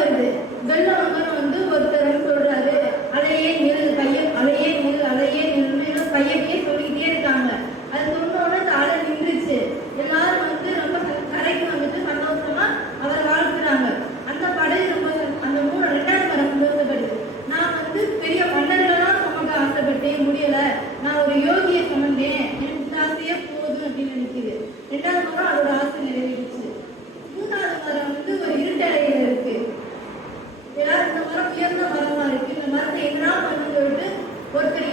வருது. வெள்ளம் வந்து ஒருத்தர் சொல்றாரு, அலையே நில் கையை, அலையே நில் அலையே நில்னு கையவே சொல்லிக்கிட்டே இருக்காங்க. அது சொன்ன உடனே அந்த அலை நின்றுச்சு. எல்லாரும் வந்து ரொம்ப கரைக்கு வந்துட்டு சந்தோஷமா அவரை வாழ்த்துறாங்க. அந்த படகு ரொம்ப அந்த 2வது மரம் சந்தோஷப்படுது. நான் வந்து பெரிய மன்னர்களெல்லாம் சுமக்க ஆசைப்பட்டேன், முடியல. நான் ஒரு யோகியை சுமந்தேன், எனக்கு ஆசையே போதும் அப்படின்னு நினைக்குது. 2வது மரம் அதோட ஆசை நிறைவேறிச்சு. 3வது மரம் வந்து ஒரு இருட்டறையில இருக்கு. எல்லாரும் இந்த மரம் உயர்ந்த மரமா இருக்கு, இந்த மரத்தை என்ன பண்ணு சொல்லிட்டு ஒருத்தர்